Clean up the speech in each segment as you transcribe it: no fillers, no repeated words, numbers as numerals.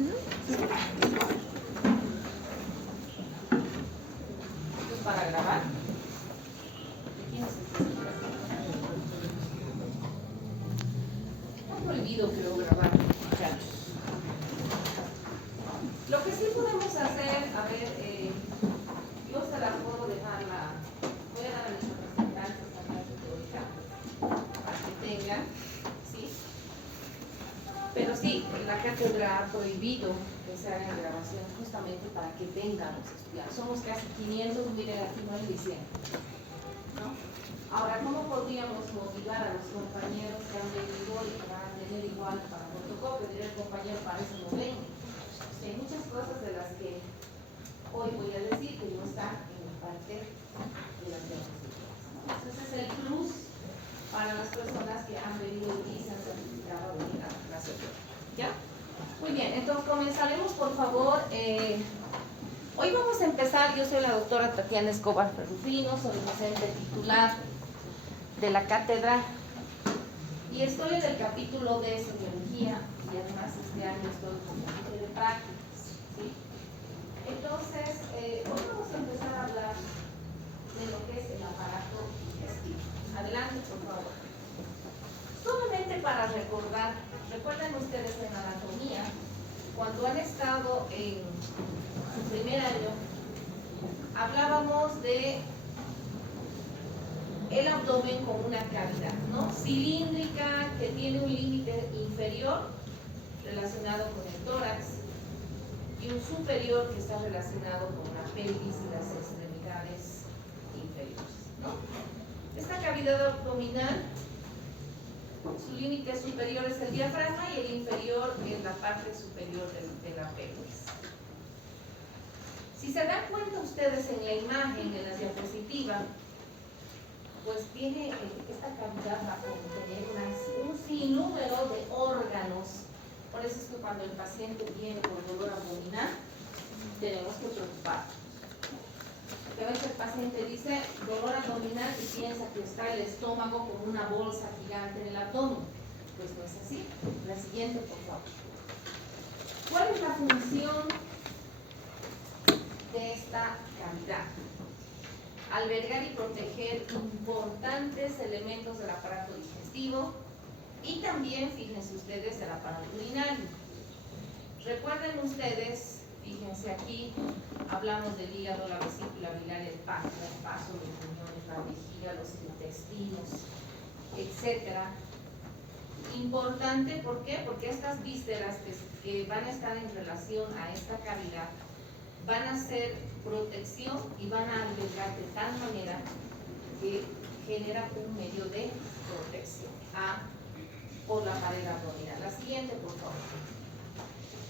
¿no? ¿Esto es para grabar? ¿De quién es este? Está prohibido, creo, grabar. Ya. Lo que sí podemos hacer, a ver, yo se la puedo dejar voy a dar a mis representantes esta clase teórica para que tengan, ¿sí? Pero sí, la cátedra ha prohibido que se hagan grabaciones justamente para que vengan los estudiantes. Somos casi 500, miren aquí no hay ni 100, ¿no? Ahora, ¿cómo podríamos motivar a los compañeros que han venido y que van a tener igual para fotocopia? Diré el compañero, para eso no ven. Hay muchas cosas de las que hoy voy a decir que no están en la parte de las diapositivas. Entonces es el plus para las personas que han venido y se han certificado a venir a la clase. ¿Ya? Muy bien, entonces comenzaremos por favor. Hoy vamos a empezar, yo soy la doctora Tatiana Escobar Ferrufino, soy docente titular de la cátedra y estoy en el capítulo de semiología y además este año estoy con el capítulo de prácticas, ¿sí? Entonces, hoy vamos a empezar a hablar de lo que es el aparato digestivo. Adelante, por favor. Solamente para recordar, recuerden ustedes en anatomía, cuando han estado en su primer año, hablábamos de el abdomen como una cavidad, ¿no? Cilíndrica, que tiene un límite inferior relacionado con el tórax y un superior que está relacionado con la pelvis y las extremidades inferiores, ¿no? Esta cavidad abdominal, su límite superior es el diafragma y el inferior es la parte superior de la pelvis. Si se dan cuenta ustedes en la imagen, en la diapositiva, pues tiene esta cavidad va a contener un sinnúmero de órganos. Por eso es que cuando el paciente viene con dolor abdominal, tenemos que preocuparnos. Porque a veces el paciente dice dolor abdominal y piensa que está el estómago como una bolsa gigante en el abdomen. Pues no es así. La siguiente, por favor. ¿Cuál es la función de esta cavidad? Albergar y proteger importantes elementos del aparato digestivo y también, fíjense ustedes, del aparato urinario. Recuerden ustedes, fíjense aquí, hablamos del hígado, la vesícula biliar, el paso, los riñones, la vejiga, los intestinos, etc. Importante, ¿por qué? Porque estas vísceras que van a estar en relación a esta cavidad van a hacer protección y van a albergar de tal manera que genera un medio de protección por la pared abdominal. La siguiente, por favor.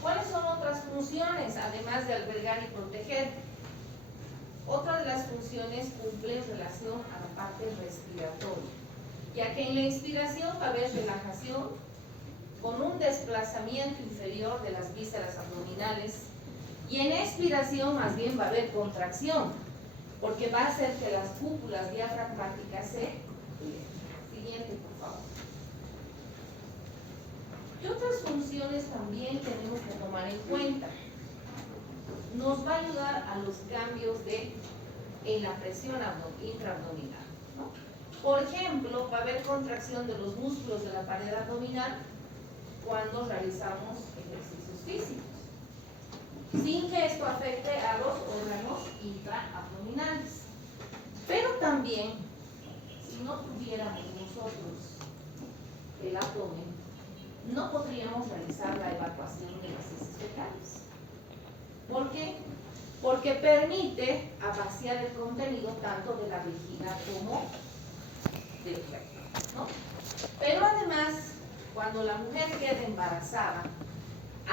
¿Cuáles son otras funciones, además de albergar y proteger? Otra de las funciones cumple en relación a la parte respiratoria, ya que en la inspiración va a haber relajación con un desplazamiento inferior de las vísceras abdominales. Y en expiración más bien va a haber contracción, porque va a hacer que las cúpulas diafragmáticas se eleven. Siguiente, por favor. ¿Qué otras funciones también tenemos que tomar en cuenta? Nos va a ayudar a los cambios en la presión intraabdominal, ¿no? Por ejemplo, va a haber contracción de los músculos de la pared abdominal cuando realizamos ejercicios físicos, sin que esto afecte a los órganos intraabdominales. Pero también, si no tuviéramos nosotros el abdomen, no podríamos realizar la evacuación de las heces fecales. ¿Por qué? Porque permite vaciar el contenido tanto de la vejiga como del recto, ¿no? Pero además, cuando la mujer queda embarazada,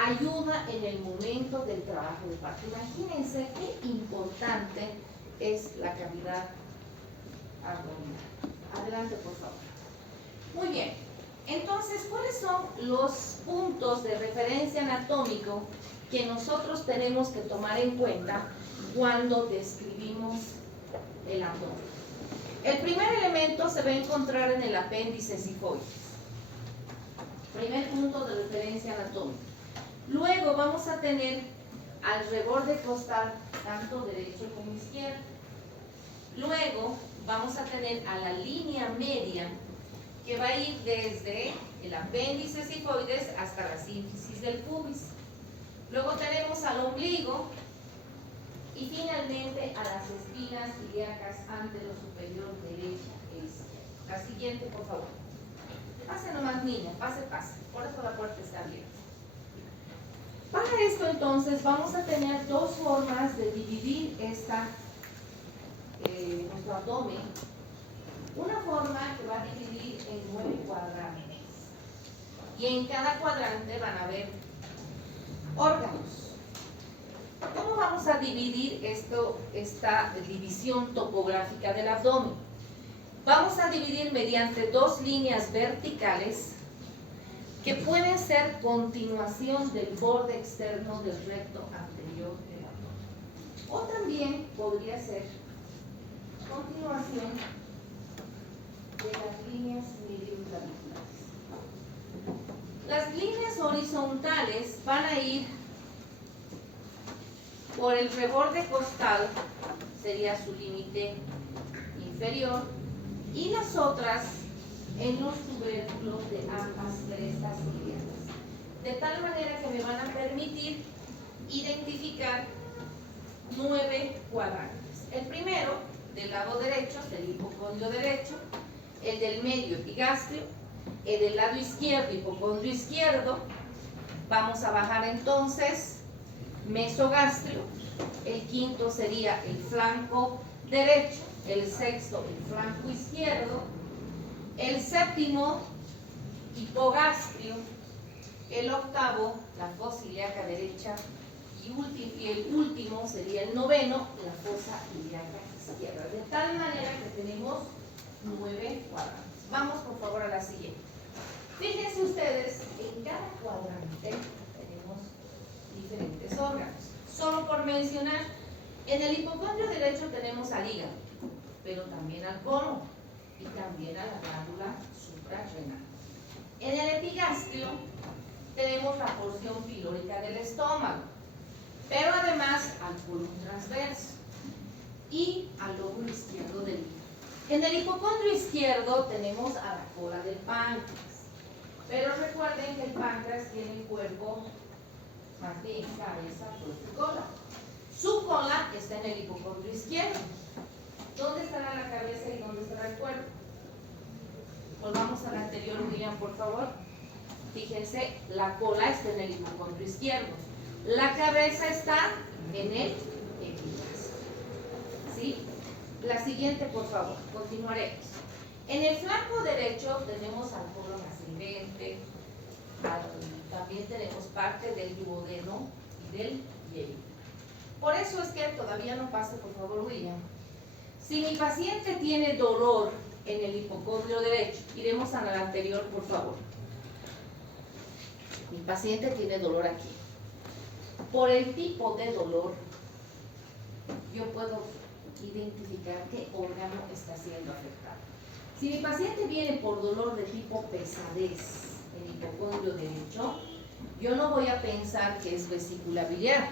ayuda en el momento del trabajo de parto. Imagínense qué importante es la cavidad abdominal. Adelante, por favor. Muy bien. Entonces, ¿cuáles son los puntos de referencia anatómico que nosotros tenemos que tomar en cuenta cuando describimos el abdomen? El primer elemento se va a encontrar en el apéndice sifoides. Primer punto de referencia anatómica. Luego vamos a tener al reborde costal tanto derecho como izquierdo. Luego vamos a tener a la línea media que va a ir desde el apéndice sifoides hasta la sínfisis del pubis. Luego tenemos al ombligo y finalmente a las espinas ilíacas anterosuperior derecha e izquierda. La siguiente, por favor. Pase nomás, niña, pase. Por eso la puerta está abierta. Para esto entonces vamos a tener dos formas de dividir nuestro abdomen. Una forma que va a dividir en 9 cuadrantes. Y en cada cuadrante van a haber órganos. ¿Cómo vamos a dividir esta división topográfica del abdomen? Vamos a dividir mediante dos líneas verticales que pueden ser continuación del borde externo del recto anterior del abdomen. O también podría ser continuación de las líneas medioclaviculares. Las líneas horizontales van a ir por el reborde costal, sería su límite inferior, y las otras en los tubérculos de ambas crestas ilíacas, de tal manera que me van a permitir identificar 9 cuadrantes. El primero, del lado derecho, es el hipocondrio derecho, el del medio epigastrio, el del lado izquierdo, hipocondrio izquierdo. Vamos a bajar entonces mesogastrio, el quinto sería el flanco derecho, el sexto el flanco izquierdo, el séptimo hipogastrio, el octavo la fosa ilíaca derecha y el último sería el noveno, la fosa ilíaca izquierda. De tal manera que tenemos 9 cuadrantes. Vamos por favor a la siguiente. Fíjense ustedes, en cada cuadrante tenemos diferentes órganos. Solo por mencionar, en el hipocondrio derecho tenemos al hígado, pero también al colon y también a la glándula suprarrenal. En el epigastrio tenemos la porción pilórica del estómago, pero además al colon transverso y al lóbulo izquierdo del hígado. En el hipocondrio izquierdo tenemos a la cola del páncreas, pero recuerden que el páncreas tiene cuerpo, más bien cabeza, cuerpo y cola. Su cola está en el hipocondrio izquierdo. ¿Dónde estará la cabeza y dónde estará el cuerpo? Volvamos al anterior, William, por favor. Fíjense, la cola está en el hipocondrio izquierdo. La cabeza está en el epigastrio. ¿Sí? La siguiente, por favor, continuaremos. En el flanco derecho tenemos al colon ascendente, también tenemos parte del duodeno y del yémite. Por eso es que todavía no pase, por favor, William. Si mi paciente tiene dolor en el hipocondrio derecho, iremos al anterior, por favor. Mi paciente tiene dolor aquí. Por el tipo de dolor, yo puedo identificar qué órgano está siendo afectado. Si mi paciente viene por dolor de tipo pesadez en hipocondrio derecho, yo no voy a pensar que es vesícula biliar,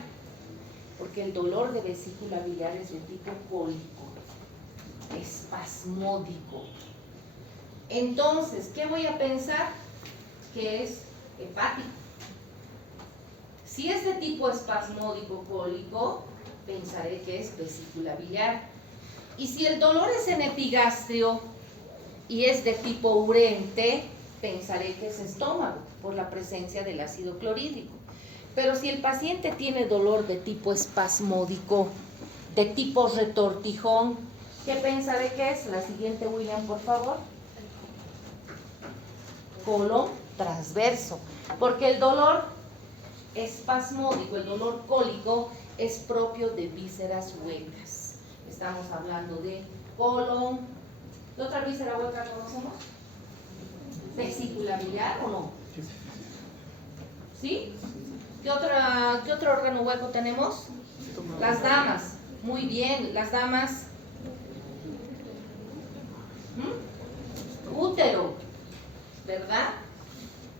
porque el dolor de vesícula biliar es de tipo cólico, espasmódico. Entonces, ¿qué voy a pensar? Que es hepático. Si es de tipo espasmódico cólico, pensaré que es vesícula biliar. Y si el dolor es en epigastrio y es de tipo urente, pensaré que es estómago por la presencia del ácido clorhídrico. Pero si el paciente tiene dolor de tipo espasmódico, de tipo retortijón, ¿qué pensaré que es? La siguiente, William, por favor. Colon transverso, porque el dolor espasmódico, el dolor cólico, es propio de vísceras huecas. Estamos hablando de colon. ¿Qué otra víscera hueca conocemos? ¿Vesícula biliar o no? ¿Sí? ¿Qué otro órgano hueco tenemos? Las damas. Muy bien, las damas. Útero, ¿verdad?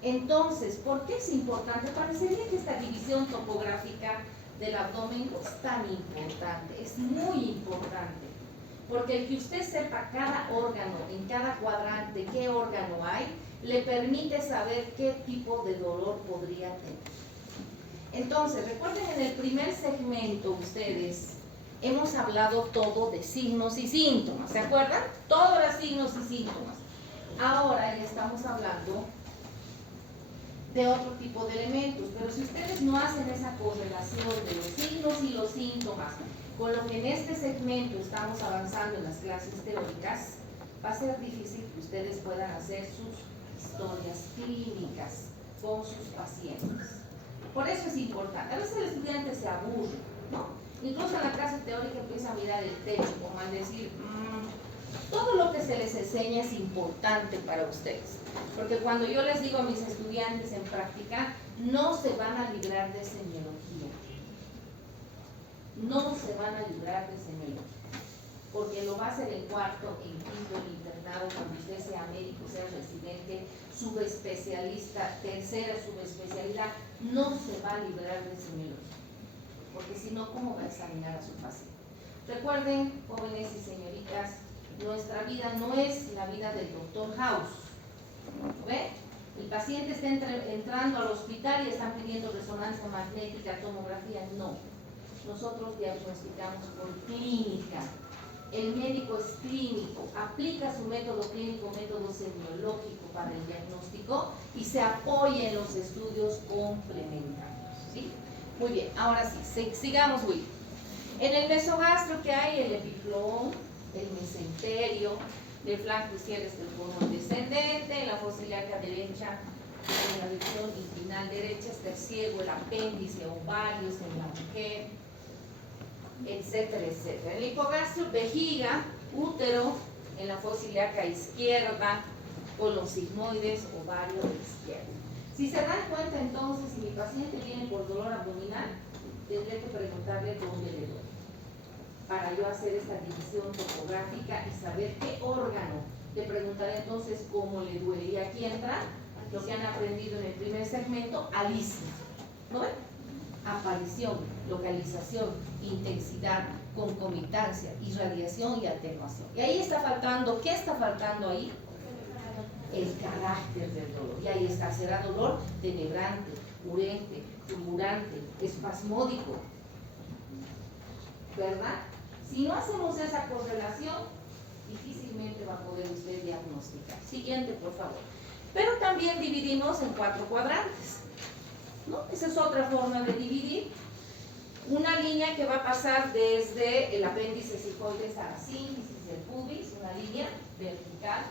Entonces, ¿por qué es importante? Parecería que esta división topográfica del abdomen no es tan importante, es muy importante, porque el que usted sepa cada órgano, en cada cuadrante, qué órgano hay, le permite saber qué tipo de dolor podría tener. Entonces, recuerden, en el primer segmento ustedes hemos hablado todo de signos y síntomas, ¿se acuerdan? Todos los signos y síntomas. Ahora ya estamos hablando de otro tipo de elementos, pero si ustedes no hacen esa correlación de los signos y los síntomas con lo que en este segmento estamos avanzando en las clases teóricas, va a ser difícil que ustedes puedan hacer sus historias clínicas con sus pacientes. Por eso es importante. A veces el estudiante se aburre, ¿no? Incluso en la clase teórica empieza a mirar el techo, como al decir, todo lo que se les enseña es importante para ustedes. Porque cuando yo les digo a mis estudiantes en práctica, no se van a librar de semiología. No se van a librar de semiología. Porque lo va a hacer en cuarto, en quinto, en internado, cuando usted sea médico, sea residente, subespecialista, tercera subespecialidad, no se va a librar de semiología. Porque si no, ¿cómo va a examinar a su paciente? Recuerden, jóvenes y señoritas, nuestra vida no es la vida del doctor House. ¿Ve? El paciente está entrando al hospital y están pidiendo resonancia magnética, tomografía. No. Nosotros diagnosticamos por clínica. El médico es clínico, aplica su método clínico, método semiológico para el diagnóstico y se apoya en los estudios complementarios. ¿Sí? Muy bien, ahora sí, sigamos, Will. En el mesogastro, que hay el epiflón, el mesenterio, del flanco izquierdo es el colon descendente, en la fosa ilíaca derecha, en la región inguinal derecha está el ciego, el apéndice, ovarios en la mujer, etcétera, etcétera. En el hipogastro, vejiga, útero, en la fosa ilíaca izquierda, colon sigmoides, ovario izquierdo. Si se dan cuenta entonces, si mi paciente viene por dolor abdominal, tendré que preguntarle dónde le duele, para yo hacer esta división topográfica y saber qué órgano. Le preguntaré entonces cómo le duele. Y aquí entra lo que han aprendido en el primer segmento, ALICE. ¿No ven? Aparición, localización, intensidad, concomitancia, irradiación y atenuación. Y ahí está faltando, ¿qué está faltando ahí? El carácter del dolor. Y ahí está, será dolor tenebrante, urente, fulgurante, espasmódico, ¿verdad? Si no hacemos esa correlación, difícilmente va a poder usted diagnosticar. Siguiente, por favor. Pero también dividimos en 4 cuadrantes, ¿no? Esa es otra forma de dividir. Una línea que va a pasar desde el apéndice sigmoides a la sínfisis del pubis, una línea vertical.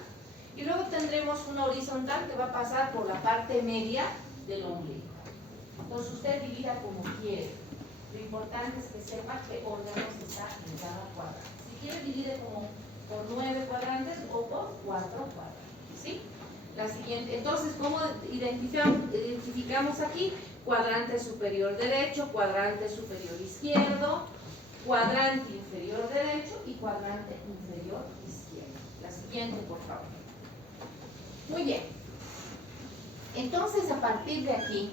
Y luego tendremos una horizontal que va a pasar por la parte media del ombligo. Entonces usted divida como quiere. Lo importante es que sepa qué órganos está en cada cuadrante. Si quiere, divide como por 9 cuadrantes o por 4 cuadrantes. ¿Sí? La siguiente. Entonces, ¿cómo identificamos aquí? Cuadrante superior derecho, cuadrante superior izquierdo, cuadrante inferior derecho y cuadrante inferior izquierdo. La siguiente, por favor. Muy bien. Entonces, a partir de aquí,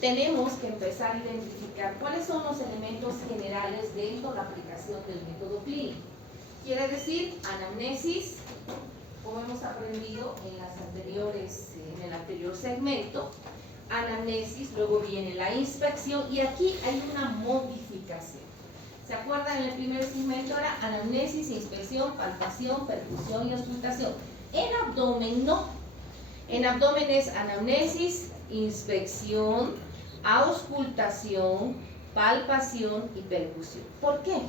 tenemos que empezar a identificar cuáles son los elementos generales dentro de la aplicación del método clínico. Quiere decir, anamnesis, como hemos aprendido en el anterior segmento, anamnesis, luego viene la inspección y aquí hay una modificación. ¿Se acuerdan? En el primer segmento era anamnesis, inspección, palpación, percusión y auscultación. En abdomen no. En abdomen es anamnesis, inspección, auscultación, palpación y percusión. ¿Por qué?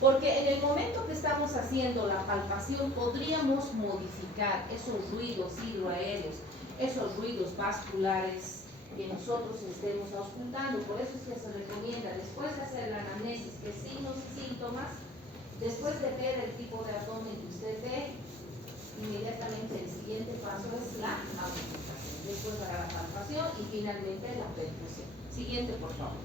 Porque en el momento que estamos haciendo la palpación podríamos modificar esos ruidos hidroaéreos, esos ruidos vasculares que nosotros estemos auscultando. Por eso es que se recomienda, después de hacer la anamnesis, que signos y síntomas, después de ver el tipo de abdomen que usted ve, inmediatamente el siguiente paso es la auscultación, después hará la palpación y finalmente la percusión. Siguiente, por favor.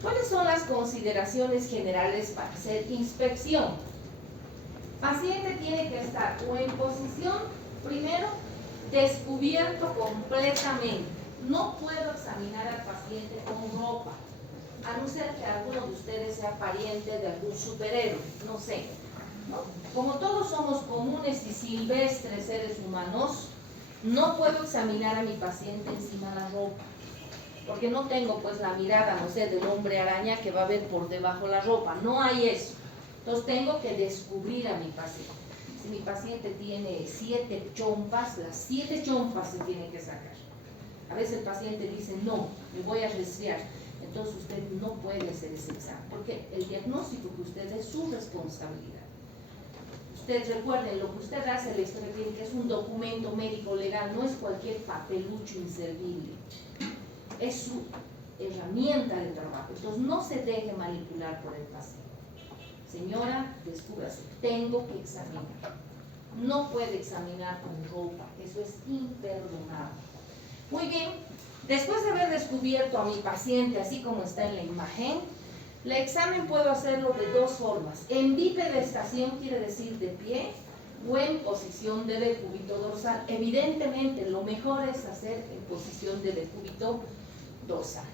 ¿Cuáles son las consideraciones generales para hacer inspección? Paciente tiene que estar o en posición, primero, descubierto completamente. No puedo examinar al paciente con ropa, a no ser que alguno de ustedes sea pariente de algún superhéroe, no sé, ¿no? Como todos somos comunes y silvestres seres humanos, no puedo examinar a mi paciente encima de la ropa, porque no tengo pues la mirada, no sé, del hombre araña que va a ver por debajo la ropa, no hay eso. Entonces tengo que descubrir a mi paciente. Si mi paciente tiene 7 chompas, las 7 chompas se tienen que sacar. A veces el paciente dice, no, me voy a resfriar. Entonces usted no puede hacer ese examen, porque el diagnóstico que usted es su responsabilidad. Ustedes recuerden, lo que usted hace en la historia clínica es un documento médico legal, no es cualquier papelucho inservible. Es su herramienta de trabajo. Entonces no se deje manipular por el paciente. Señora, descúbrase, tengo que examinar. No puede examinar con ropa, eso es imperdonable. Muy bien, después de haber descubierto a mi paciente así como está en la imagen, el examen puedo hacerlo de 2 formas. En bipedestación quiere decir de pie o en posición de decúbito dorsal. Evidentemente lo mejor es hacer en posición de decúbito dorsal.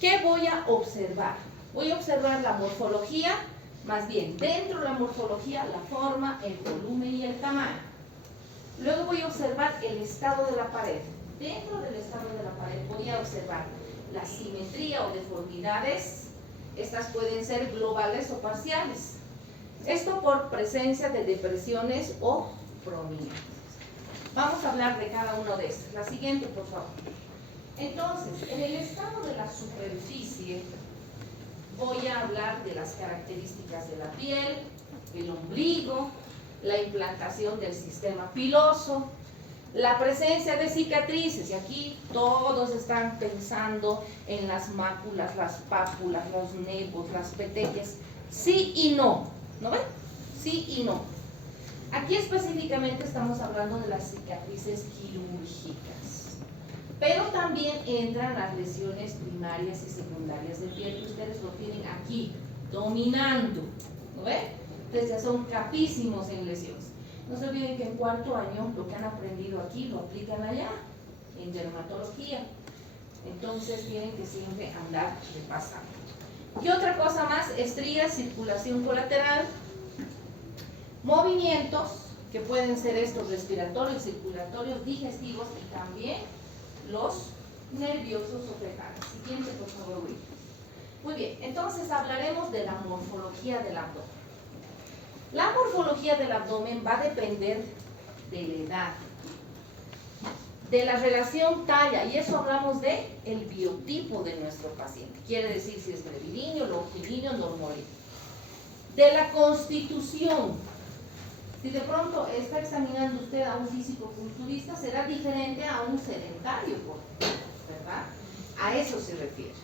¿Qué voy a observar? Voy a observar la morfología, más bien dentro de la morfología la forma, el volumen y el tamaño. Luego voy a observar el estado de la pared. Dentro del estado de la pared voy a observar la simetría o deformidades. Estas pueden ser globales o parciales. Esto por presencia de depresiones o prominencias. Vamos a hablar de cada uno de estos. La siguiente, por favor. Entonces, en el estado de la superficie, voy a hablar de las características de la piel, el ombligo, la implantación del sistema piloso, la presencia de cicatrices, y aquí todos están pensando en las máculas, las pápulas, los nevos, las petequias. Sí y no, ¿no ven? Sí y no. Aquí específicamente estamos hablando de las cicatrices quirúrgicas, pero también entran las lesiones primarias y secundarias de piel, que ustedes lo tienen aquí, dominando, ¿no ven? Entonces ya son capísimos en lesiones. No se olviden que en 4º año lo que han aprendido aquí lo aplican allá, en dermatología. Entonces tienen que siempre andar repasando. Y otra cosa más, estrías, circulación colateral, movimientos, que pueden ser estos respiratorios, circulatorios, digestivos y también los nerviosos o fetales. Siguiente, por favor, Will. Muy bien, entonces hablaremos de la morfología del abdomen. La morfología del abdomen va a depender de la edad, de la relación talla, y eso hablamos de el biotipo de nuestro paciente. Quiere decir si es brevilíneo, longilíneo, normolíneo. De la constitución. Si de pronto está examinando usted a un físico-culturista, será diferente a un sedentario, ¿verdad? A eso se refiere.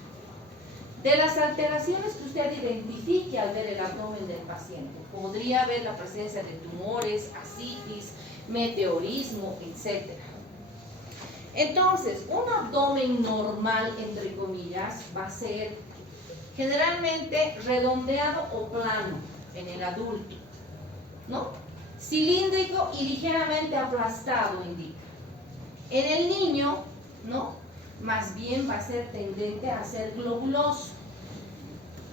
De las alteraciones que usted identifique al ver el abdomen del paciente, podría haber la presencia de tumores, ascitis, meteorismo, etc. Entonces, un abdomen normal, entre comillas, va a ser generalmente redondeado o plano en el adulto, ¿no? Cilíndrico y ligeramente aplastado, indica. En el niño, ¿no? Más bien va a ser tendente a ser globuloso,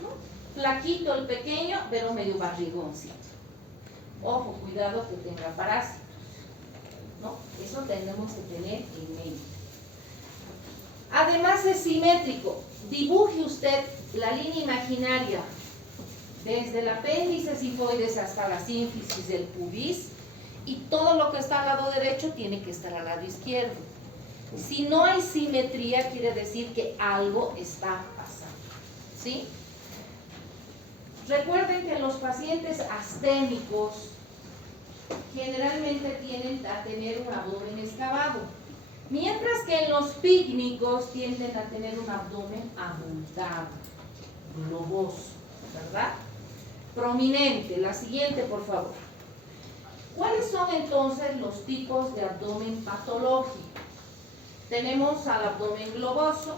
¿no? Flaquito el pequeño, pero medio barrigoncito. Ojo, cuidado que tenga parásitos, ¿no? Eso tenemos que tener en mente. Además es simétrico. Dibuje usted la línea imaginaria desde el apéndice sifoides hasta la sínfisis del pubis, y todo lo que está al lado derecho tiene que estar al lado izquierdo. Si no hay simetría, quiere decir que algo está pasando, ¿sí? Recuerden que los pacientes asténicos generalmente tienden a tener un abdomen excavado, mientras que en los pícnicos tienden a tener un abdomen abultado, globoso, ¿verdad? Prominente. La siguiente, por favor. ¿Cuáles son entonces los tipos de abdomen patológico? Tenemos al abdomen globoso,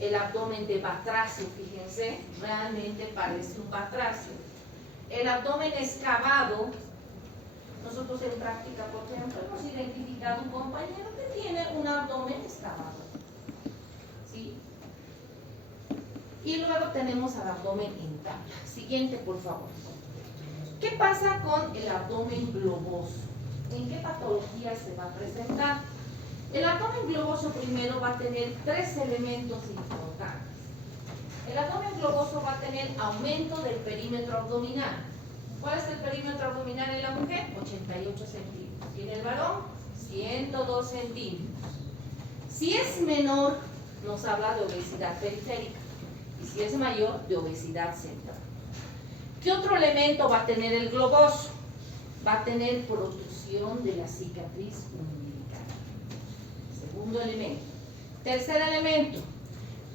el abdomen de batracio, fíjense, realmente parece un batracio. El abdomen excavado, Nosotros en práctica, por ejemplo, hemos identificado un compañero que tiene un abdomen excavado. ¿Sí? Y luego tenemos al abdomen en tabla. Siguiente, por favor. ¿Qué pasa con el abdomen globoso? ¿En qué patología se va a presentar? El abdomen globoso primero va a tener tres elementos importantes. El abdomen globoso va a tener aumento del perímetro abdominal. ¿Cuál es el perímetro abdominal en la mujer? 88 centímetros. Y en el varón, 102 centímetros. Si es menor, nos habla de obesidad periférica. Y si es mayor, de obesidad central. ¿Qué otro elemento va a tener el globoso? Va a tener protrusión de la cicatriz umbilical. Segundo elemento. Tercer elemento.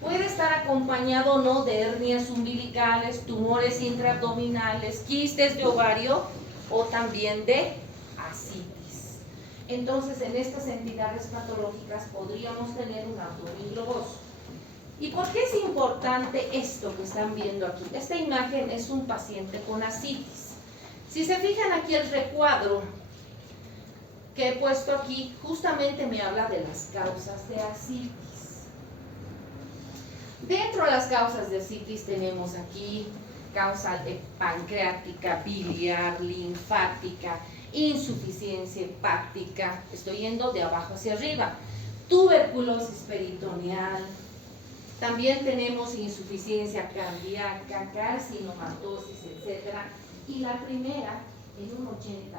Puede estar acompañado o no de hernias umbilicales, tumores intraabdominales, quistes de ovario o también de ascitis. Entonces, en estas entidades patológicas podríamos tener un abdomen globoso. ¿Y por qué es importante esto que están viendo aquí? Esta imagen es un paciente con ascitis. Si se fijan aquí el recuadro que he puesto aquí, justamente me habla de las causas de ascitis. Dentro de las causas de ascitis tenemos aquí causa pancreática, biliar, linfática, insuficiencia hepática, estoy yendo de abajo hacia arriba, tuberculosis peritoneal, también tenemos insuficiencia cardíaca, carcinomatosis, etc. Y la primera, en un 80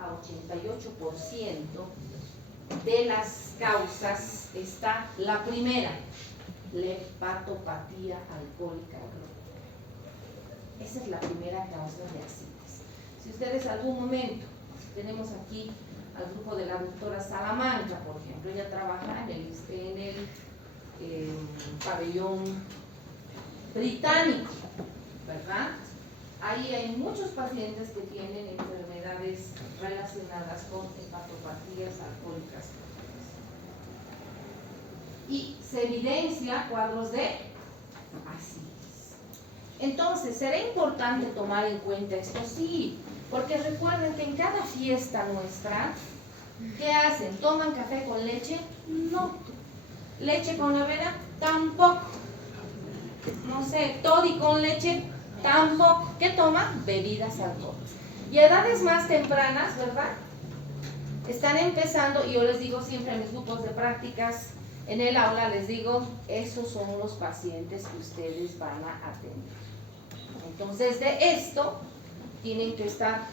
a 88% de las causas está la primera, la hepatopatía alcohólica crónica. Esa es la primera causa de ascitis. Si ustedes algún momento, tenemos aquí al grupo de la doctora Salamanca, por ejemplo, ella trabaja en el pabellón británico, ¿verdad? Ahí hay muchos pacientes que tienen enfermedades relacionadas con hepatopatías alcohólicas crónicas. Y se evidencia cuadros de ascitis. Entonces, ¿será importante tomar en cuenta esto? Sí, porque recuerden que en cada fiesta nuestra, ¿qué hacen? ¿Toman café con leche? No. ¿Leche con avena? Tampoco. No sé, toddy con leche, tampoco. ¿Qué toman? Bebidas alcohólicas. Y a edades más tempranas, ¿verdad? Están empezando, y yo les digo siempre a mis grupos de prácticas, en el aula les digo, esos son los pacientes que ustedes van a atender. Entonces, de esto tienen que estar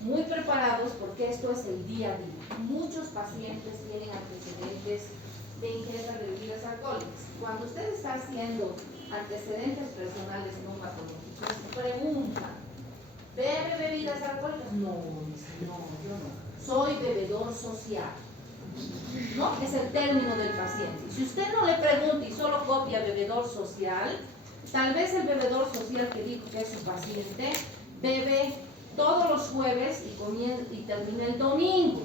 muy preparados porque esto es el día a día. Muchos pacientes tienen antecedentes de ingesta de bebidas alcohólicas. Cuando usted está haciendo antecedentes personales no patológicos, pregunta, ¿bebe bebidas alcohólicas? No, yo no. Soy bebedor social. ¿No? Es el término del paciente. Si usted no le pregunta y solo copia bebedor social, tal vez el bebedor social que dijo que es su paciente bebe todos los jueves y termina el domingo.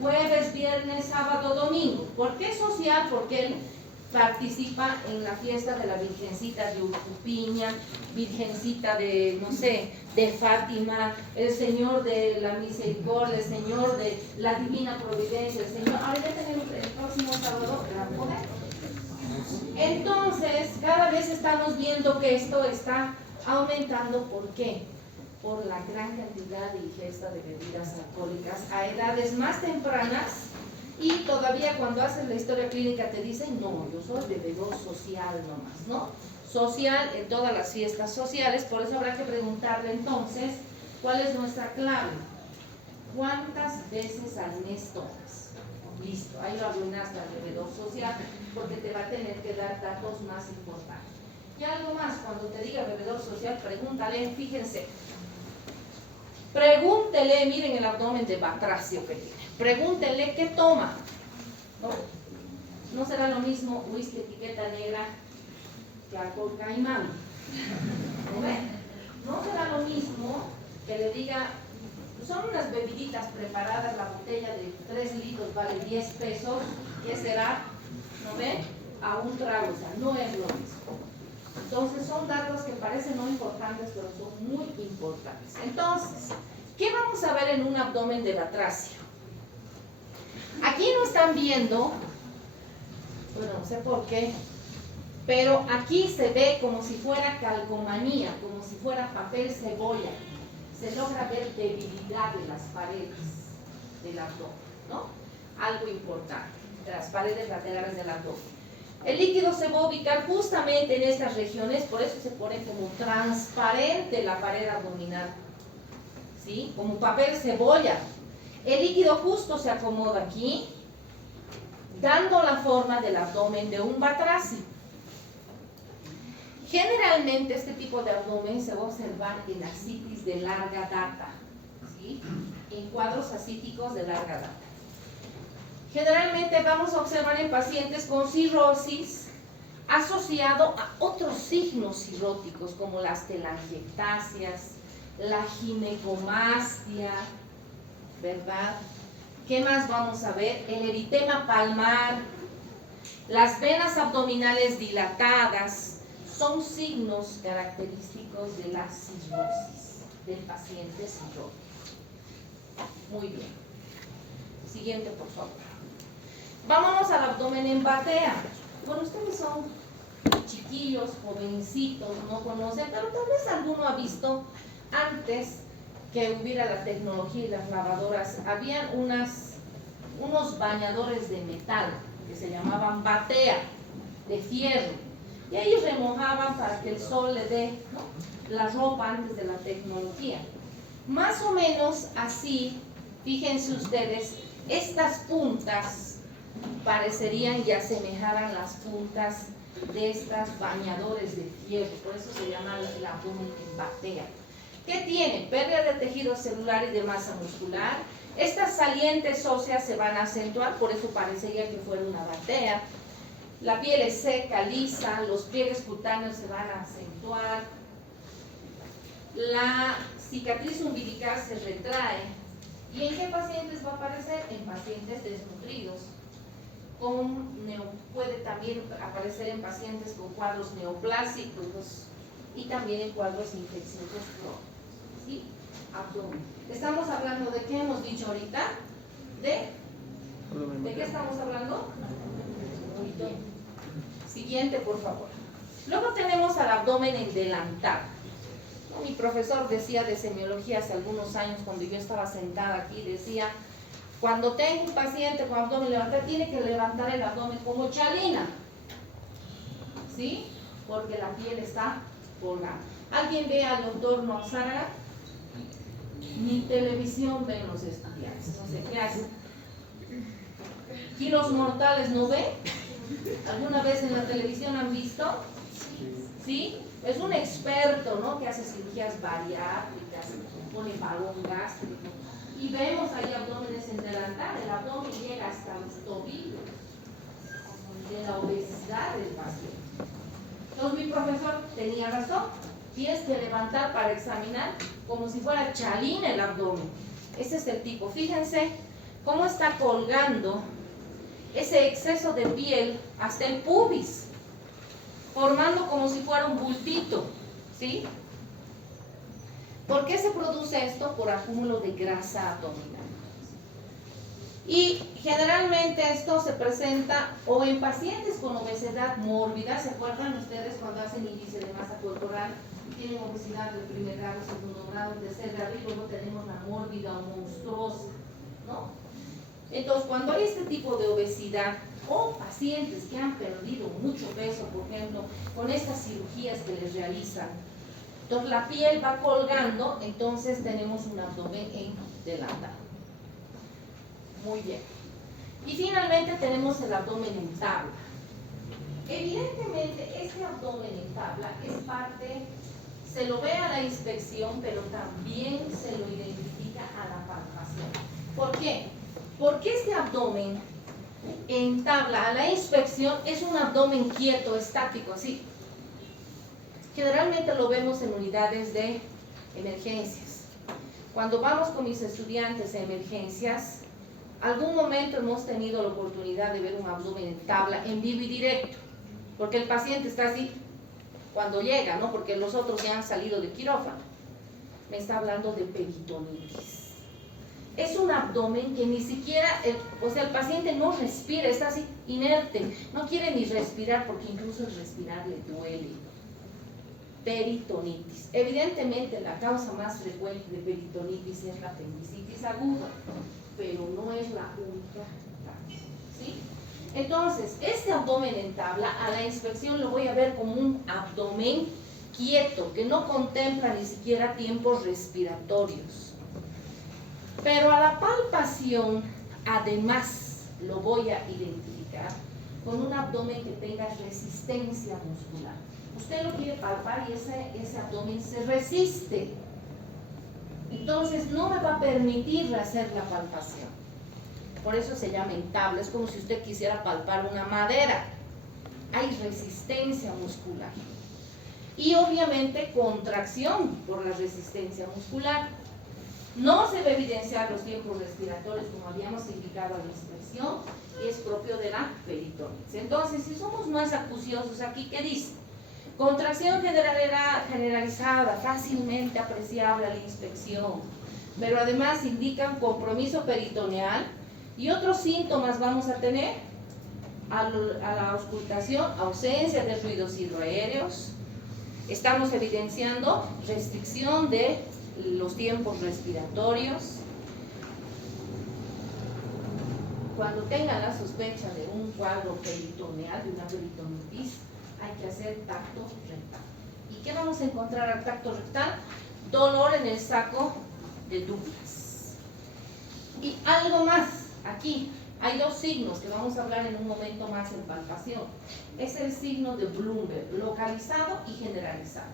Jueves, viernes, sábado, domingo. ¿Por qué social? Porque él participa en la fiesta de la Virgencita de Urcupiña, Virgencita de, no sé, de Fátima, el Señor de la Misericordia, el Señor de la Divina Providencia, el Señor. Ahora ya tenemos el próximo sábado Gran Poder. Entonces, cada vez estamos viendo que esto está aumentando. ¿Por qué? Por la gran cantidad de ingesta de bebidas alcohólicas a edades más tempranas, y todavía cuando haces la historia clínica te dicen, no, yo soy bebedor social nomás, ¿no? Social en todas las fiestas sociales. Por eso habrá que preguntarle entonces, ¿cuál es nuestra clave? ¿Cuántas veces al mes tomas? Listo, ahí lo arruinaste al bebedor social porque te va a tener que dar datos más importantes. Y algo más, cuando te diga bebedor social, pregúntale, fíjense, pregúntele, miren el abdomen de batracio que tiene, pregúntele qué toma. No será lo mismo whisky etiqueta negra que alcohol caimán. No será lo mismo que le diga, son unas bebiditas preparadas, la botella de 3 litros vale 10 pesos, ¿qué será? ¿No ven? A un trago, o sea, no es lo mismo. Entonces son datos que parecen no importantes, pero son muy importantes. Entonces, ¿Qué vamos a ver en un abdomen de batracio? Aquí no están viendo, bueno, no sé por qué, pero aquí se ve como si fuera calcomanía, como si fuera papel cebolla. Se logra ver debilidad de las paredes del abdomen, ¿no? Algo importante, de las paredes laterales del abdomen. El líquido se va a ubicar justamente en estas regiones, por eso se pone como transparente la pared abdominal, ¿sí? Como papel cebolla. El líquido justo se acomoda aquí, dando la forma del abdomen de un batracio. Generalmente este tipo de abdomen se va a observar en ascitis de larga data, ¿sí? En cuadros ascíticos de larga data. Generalmente vamos a observar en pacientes con cirrosis asociado a otros signos cirróticos como las telangiectasias, la ginecomastia, ¿verdad? ¿Qué más vamos a ver? El eritema palmar, las venas abdominales dilatadas, son signos característicos de la cirrosis del paciente cirrótico. Muy bien. Siguiente, por favor. Vámonos al abdomen en batea. Bueno, ustedes son chiquillos, jovencitos, no conocen, pero tal vez alguno ha visto antes que hubiera la tecnología y las lavadoras, habían unos bañadores de metal que se llamaban batea, de fierro. Y ellos remojaban para que el sol le dé, ¿no?, la ropa antes de la tecnología. Más o menos así, fíjense ustedes, estas puntas parecerían y asemejaran las puntas de estas bañadores de fierro, por eso se llama el abdomen en batea. ¿Qué tiene? Pérdida de tejido celular y de masa muscular. Estas salientes óseas se van a acentuar, por eso parecería que fuera una batea. La piel es seca, lisa, los pliegues cutáneos se van a acentuar. La cicatriz umbilical se retrae. ¿Y en qué pacientes va a aparecer? En pacientes desnutridos. Puede también aparecer en pacientes con cuadros neoplásicos y también en cuadros infecciosos crónicos. ¿Sí? Abdomen. Estamos hablando de qué hemos dicho ahorita. ¿De qué estamos hablando? Muy bien. Siguiente, por favor. Luego tenemos al abdomen en delantal. Mi profesor decía de semiología hace algunos años, cuando yo estaba sentada aquí, decía: cuando tengo un paciente con abdomen levantado, tiene que levantar el abdomen como chalina, ¿sí? Porque la piel está colgada. ¿Alguien ve al doctor Noxáraga? Ni televisión ven los estudiantes, no sé qué hacen. ¿Kilos mortales no ve? ¿Alguna vez en la televisión han visto? ¿Sí? Es un experto, ¿no?, que hace cirugías bariátricas, pone balón gástrico. Y vemos ahí abdómenes en delantal, el abdomen llega hasta los tobillos de la obesidad del paciente. Entonces mi profesor tenía razón, tienes que levantar para examinar como si fuera chalín el abdomen. Ese es el tipo. Fíjense cómo está colgando ese exceso de piel hasta el pubis, formando como si fuera un bultito, ¿sí? ¿Por qué se produce esto? Por acúmulo de grasa abdominal. Y generalmente esto se presenta o en pacientes con obesidad mórbida. ¿Se acuerdan ustedes cuando hacen índice de masa corporal? Tienen obesidad de primer grado, segundo grado, tercer grado, y luego tenemos la mórbida o monstruosa, ¿no? Entonces, cuando hay este tipo de obesidad o pacientes que han perdido mucho peso, por ejemplo, con estas cirugías que les realizan, entonces la piel va colgando, entonces tenemos un abdomen en delantal. Muy bien. Y finalmente tenemos el abdomen en tabla. Evidentemente, este abdomen en tabla es parte, se lo ve a la inspección, pero también se lo identifica a la palpación. ¿Por qué? Porque este abdomen en tabla a la inspección es un abdomen quieto, estático, así. Generalmente lo vemos en unidades de emergencias. Cuando vamos con mis estudiantes a emergencias, algún momento hemos tenido la oportunidad de ver un abdomen en tabla en vivo y directo, porque el paciente está así cuando llega, ¿no? Porque los otros ya han salido de quirófano. me está hablando de peritonitis. Es un abdomen que ni siquiera, o sea, el paciente no respira, está así inerte, no quiere ni respirar porque incluso el respirar le duele. Peritonitis. Evidentemente la causa más frecuente de peritonitis es la apendicitis aguda, pero no es la única causa, ¿sí? Entonces, este abdomen en tabla, a la inspección lo voy a ver como un abdomen quieto, que no contempla ni siquiera tiempos respiratorios. Pero a la palpación, además, lo voy a identificar con un abdomen que tenga resistencia muscular. Usted lo quiere palpar y ese abdomen se resiste. Entonces no me va a permitir hacer la palpación. Por eso se llama en tabla. Es como si usted quisiera palpar una madera. Hay resistencia muscular. Y obviamente contracción por la resistencia muscular. No se va a evidenciar los tiempos respiratorios como habíamos indicado a la inspección y es propio de la peritonitis. Entonces, si somos más acuciosos aquí, ¿qué dice? Contracción generalizada, fácilmente apreciable a la inspección, pero además indican compromiso peritoneal y otros síntomas vamos a tener a la auscultación, ausencia de ruidos hidroaéreos. Estamos evidenciando restricción de los tiempos respiratorios. Cuando tengan la sospecha de un cuadro peritoneal, de una peritonitis, hay que hacer tacto rectal. ¿Y qué vamos a encontrar al tacto rectal? Dolor en el saco de Douglas. Y algo más, aquí hay dos signos que vamos a hablar en un momento más en palpación. Es el signo de Blumberg, localizado y generalizado.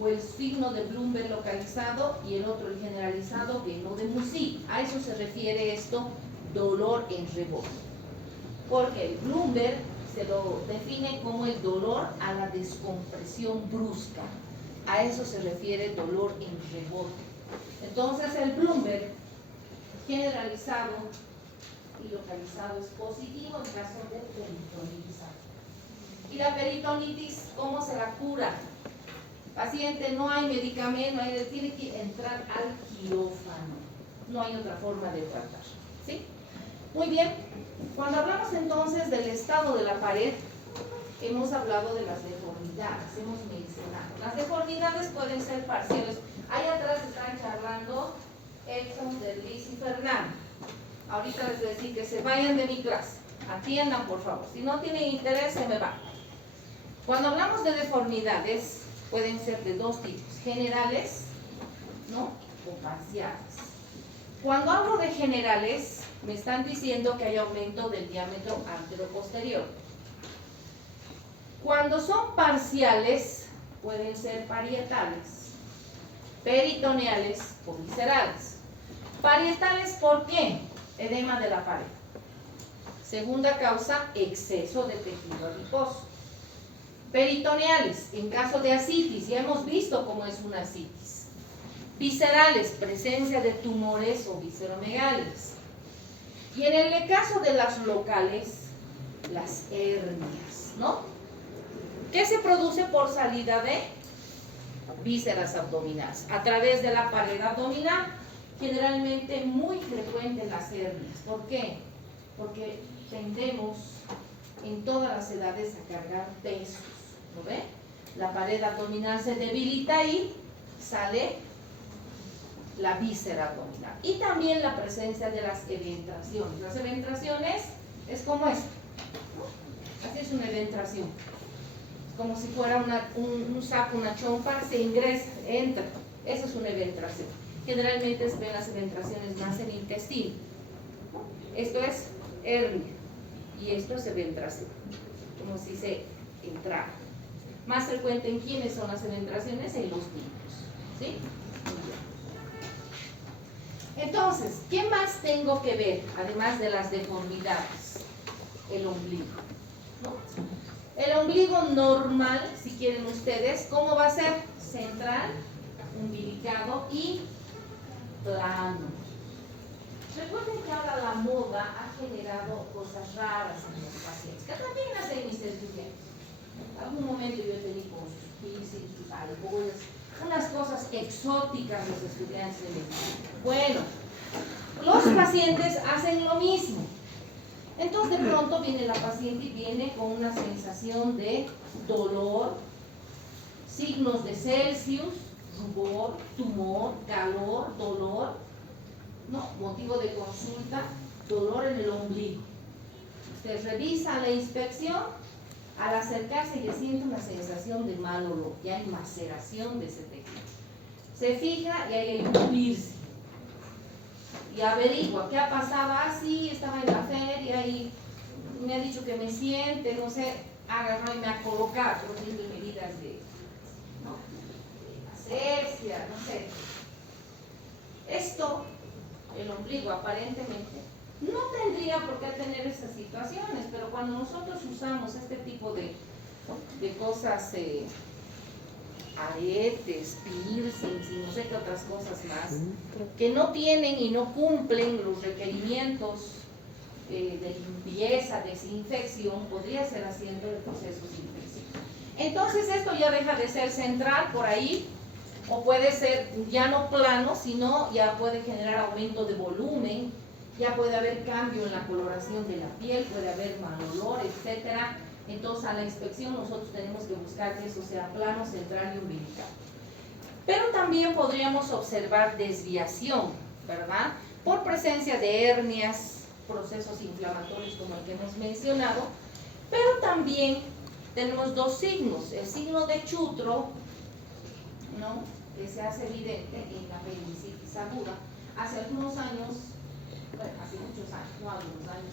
O el signo de Blumberg localizado y el otro, el generalizado, Guénon de Mussy. A eso se refiere esto, dolor en rebote. Porque el Blumberg se lo define como el dolor a la descompresión brusca. A eso se refiere dolor en rebote. Entonces el Blumberg generalizado y localizado es positivo en caso de peritonitis. Y la peritonitis, ¿cómo se la cura? Paciente, no hay medicamento, tiene que entrar al quirófano. No hay otra forma de tratar, ¿sí? Muy bien, cuando hablamos entonces del estado de la pared, hemos hablado de las deformidades, hemos mencionado. Las deformidades pueden ser parciales. Ahí atrás están charlando Edson, Derlis y Fernando. Ahorita les voy a decir que se vayan de mi clase. Atiendan, por favor. Si no tienen interés, se me va. Cuando hablamos de deformidades, pueden ser de dos tipos, generales, ¿no? O parciales. Cuando hablo de generales, me están diciendo que hay aumento del diámetro anteroposterior. Cuando son parciales, pueden ser parietales, peritoneales o viscerales. Parietales, ¿por qué? Edema de la pared. Segunda causa, exceso de tejido adiposo. Peritoneales, en caso de ascitis, ya hemos visto cómo es una ascitis. Viscerales, presencia de tumores o visceromegalias. Y en el caso de las locales, las hernias, ¿no? ¿Qué se produce por salida de vísceras abdominales? A través de la pared abdominal, generalmente muy frecuente en las hernias. ¿Por qué? Porque tendemos en todas las edades a cargar pesos, ¿lo ve? La pared abdominal se debilita y sale la víscera abdominal. Y también la presencia de las eventraciones. Las eventraciones es como esto, ¿no? Así es una eventración. Como si fuera un saco, una chompa, se ingresa, entra. Eso es una eventración. Generalmente se ven las eventraciones más en el intestino. Esto es hernia y esto es eventración, como si se entrara. Más frecuente en quiénes son las eventraciones, en los niños, ¿sí? Entonces, ¿qué más tengo que ver, además de las deformidades? El ombligo, ¿no? El ombligo normal, si quieren ustedes, ¿cómo va a ser? Central, umbilicado y plano. Recuerden que ahora la moda ha generado cosas raras en los pacientes, que también hacen mis estudiantes. En algún momento yo tenía con sus piercings, sus argollas, unas cosas exóticas los estudiantes de medicina. Bueno, los pacientes hacen lo mismo. Entonces de pronto viene la paciente y viene con una sensación de dolor, signos de Celsius, rubor, tumor, calor, dolor, no, motivo de consulta, dolor en el ombligo. Usted revisa la inspección, al acercarse ya siente una sensación de mal olor, ya hay maceración de ese tejido. Se fija y ahí hay un piercing. Y averigua qué ha pasado. Ah, sí, estaba en la feria y me ha dicho que me siente, no sé, agarró y me ha colocado, haciendo medidas de, ¿no?, de asepsia, no sé. Esto, el ombligo aparentemente, no tendría por qué tener esas situaciones, pero cuando nosotros usamos este tipo de cosas, aretes, piercings y no sé qué otras cosas más, que no tienen y no cumplen los requerimientos de limpieza, desinfección, podría ser haciendo el proceso infeccioso. Entonces esto ya deja de ser central por ahí, o puede ser ya no plano, sino ya puede generar aumento de volumen, ya puede haber cambio en la coloración de la piel, puede haber mal olor, etcétera. Entonces a la inspección nosotros tenemos que buscar que eso sea plano, central y umbilical. Pero también podríamos observar desviación, ¿verdad? Por presencia de hernias, procesos inflamatorios como el que hemos mencionado, pero también tenemos dos signos, el signo de Chutro, ¿no?, que se hace evidente en la apendicitis aguda. Hace algunos años, bueno, hace muchos años, no algunos años,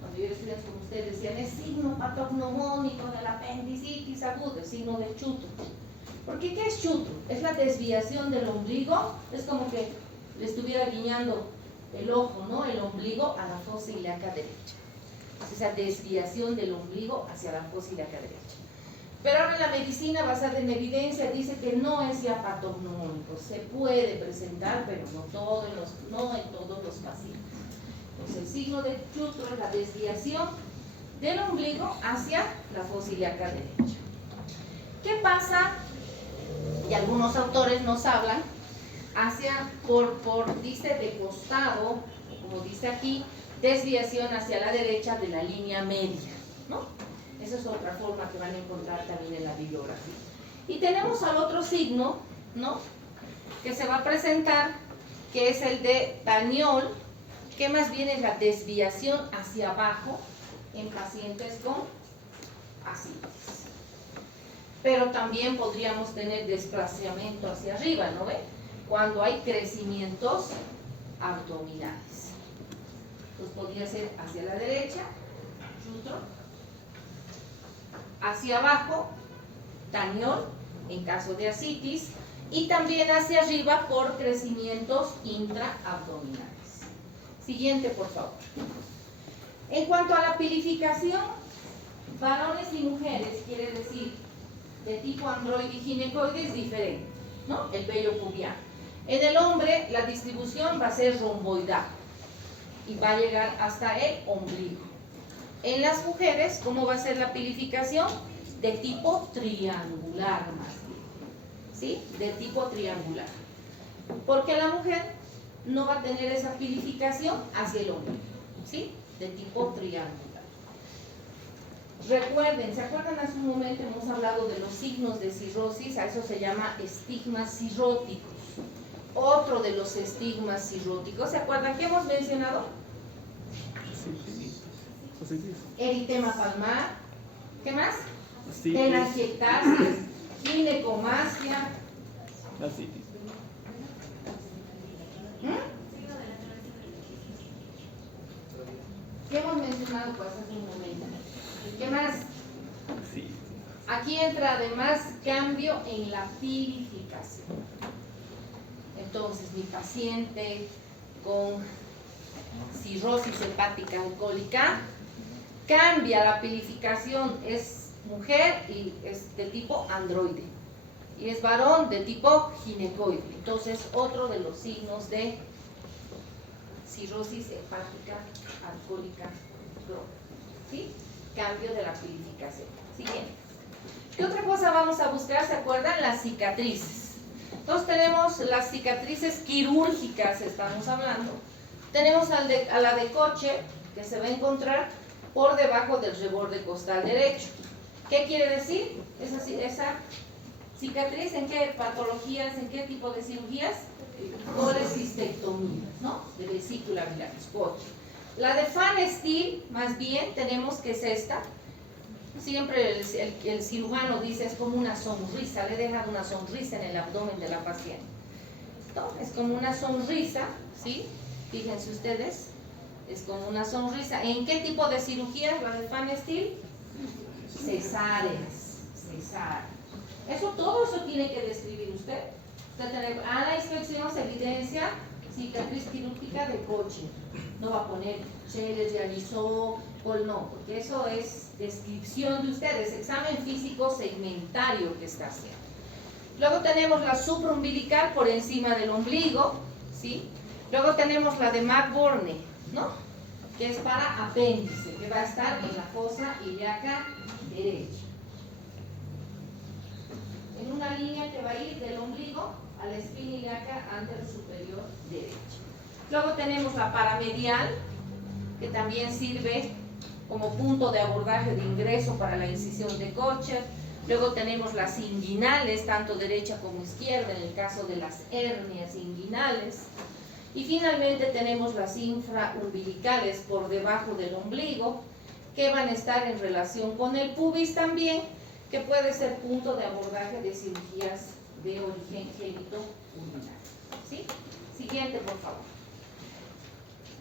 cuando yo era estudiante con ustedes, decían es signo patognomónico de la apendicitis aguda, el signo de Chutro. Porque ¿qué es Chutro? Es la desviación del ombligo, es como que le estuviera guiñando el ojo, ¿no?, el ombligo a la fosa ilíaca derecha. Es esa desviación del ombligo hacia la fosa ilíaca derecha. Pero ahora la medicina basada en evidencia dice que no es ya patognomónico, se puede presentar, pero no en todos los pacientes. Entonces el signo de Chutro es la desviación del ombligo hacia la fosa ilíaca derecha. ¿Qué pasa? Y algunos autores nos hablan hacia, dice de costado, como dice aquí, desviación hacia la derecha de la línea media, ¿no? Esa es otra forma que van a encontrar también en la bibliografía. Y tenemos al otro signo, ¿no?, que se va a presentar, que es el de Daniol, que más bien es la desviación hacia abajo en pacientes con ascitis. Pero también podríamos tener desplazamiento hacia arriba, ¿no ve? Cuando hay crecimientos abdominales. Entonces podría ser hacia la derecha, Chutro, hacia abajo, Daniol, en caso de ascitis, y también hacia arriba por crecimientos intraabdominales. Siguiente, por favor. En cuanto a la pilificación, varones y mujeres, quiere decir, de tipo androide y ginecoide es diferente, ¿no?, el vello pubiano. En el hombre, la distribución va a ser romboidal y va a llegar hasta el ombligo. En las mujeres, ¿cómo va a ser la pilificación? De tipo triangular más bien, ¿sí? De tipo triangular. Porque la mujer no va a tener esa pilificación hacia el ombligo, ¿sí? De tipo triangular. Recuerden, ¿se acuerdan hace un momento hemos hablado de los signos de cirrosis? A eso se llama estigmas cirróticos. Otro de los estigmas cirróticos, ¿se acuerdan qué hemos mencionado? Eritema palmar, ¿qué más? Telangiectasis, ginecomastia. ¿Qué hemos mencionado pues hace un momento? ¿Qué más? Aquí entra además cambio en la pilificación. Entonces mi paciente con cirrosis hepática alcohólica cambia la pilificación, es mujer y es de tipo androide y es varón de tipo ginecoide. Entonces otro de los signos de cirrosis hepática alcohólica crónica, ¿sí? Cambio de la pilificación. Siguiente. ¿Qué otra cosa vamos a buscar? ¿Se acuerdan? Las cicatrices. Entonces tenemos las cicatrices quirúrgicas, estamos hablando. Tenemos a la de coche, que se va a encontrar por debajo del reborde costal derecho. ¿Qué quiere decir? Esa cicatriz, ¿en qué patologías, en qué tipo de cirugías? Colecistectomías, ¿no? De vesícula biliaris, coche. La de Pfannstiel, más bien, tenemos que es esta. Siempre el cirujano dice es como una sonrisa, le dejan una sonrisa en el abdomen de la paciente. ¿No? Es como una sonrisa, ¿sí? Fíjense ustedes, es como una sonrisa. ¿En qué tipo de cirugía la de Pfannstiel? Cesáreas. Todo eso tiene que describir usted. A la inspección se evidencia cicatriz quirúrgica de coche. No va a poner se le realizó o no, porque eso es descripción de ustedes, examen físico segmentario que está haciendo. Luego tenemos la supraumbilical por encima del ombligo, ¿sí? Luego tenemos la de McBurney, ¿no? Que es para apéndice, que va a estar en la fosa ilíaca derecha. En una línea que va a ir del ombligo a la espina ilíaca anterior superior derecha. Luego tenemos la paramedial, que también sirve como punto de abordaje de ingreso para la incisión de Kocher. Luego tenemos las inguinales, tanto derecha como izquierda, en el caso de las hernias inguinales. Y finalmente tenemos las infraumbilicales por debajo del ombligo, que van a estar en relación con el pubis también, que puede ser punto de abordaje de cirugías de origen genitourinario. ¿Sí? Siguiente, por favor.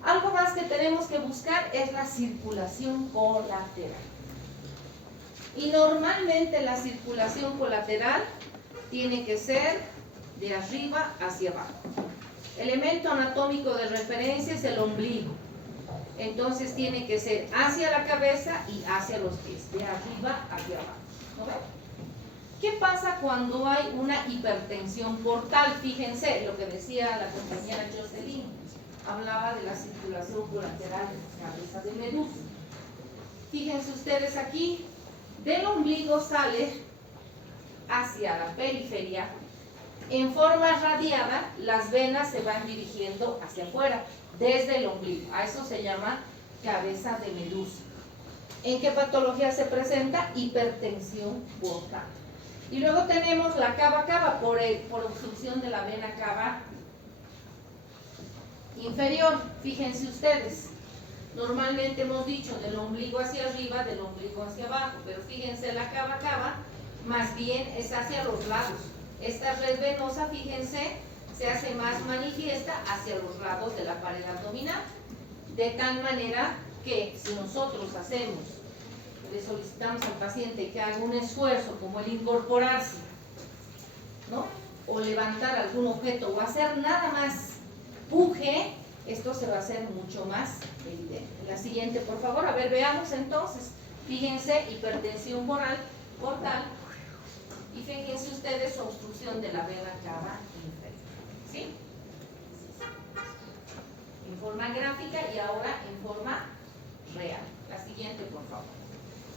Algo más que tenemos que buscar es la circulación colateral. Y normalmente la circulación colateral tiene que ser de arriba hacia abajo. Elemento anatómico de referencia es el ombligo. Entonces tiene que ser hacia la cabeza y hacia los pies, de arriba hacia abajo. ¿No ven? ¿Qué pasa cuando hay una hipertensión portal? Fíjense lo que decía la compañera Jocelyn. Hablaba de la circulación colateral de las cabezas de medusa. Fíjense ustedes aquí, del ombligo sale hacia la periferia. En forma radiada, las venas se van dirigiendo hacia afuera, desde el ombligo. A eso se llama cabeza de medusa. ¿En qué patología se presenta? Hipertensión portal. Y luego tenemos la cava por obstrucción de la vena cava inferior. Fíjense ustedes, normalmente hemos dicho del ombligo hacia arriba, del ombligo hacia abajo, pero fíjense la cava más bien es hacia los lados. Esta red venosa, fíjense, se hace más manifiesta hacia los lados de la pared abdominal, de tal manera que si nosotros le solicitamos al paciente que haga un esfuerzo como el incorporarse, ¿no? O levantar algún objeto o hacer nada más puje, esto se va a hacer mucho más evidente. La siguiente, por favor, a ver, veamos entonces. Fíjense, hipertensión portal, y fíjense ustedes obstrucción de la vena cava inferior. ¿Sí? En forma gráfica y ahora en forma real. La siguiente, por favor.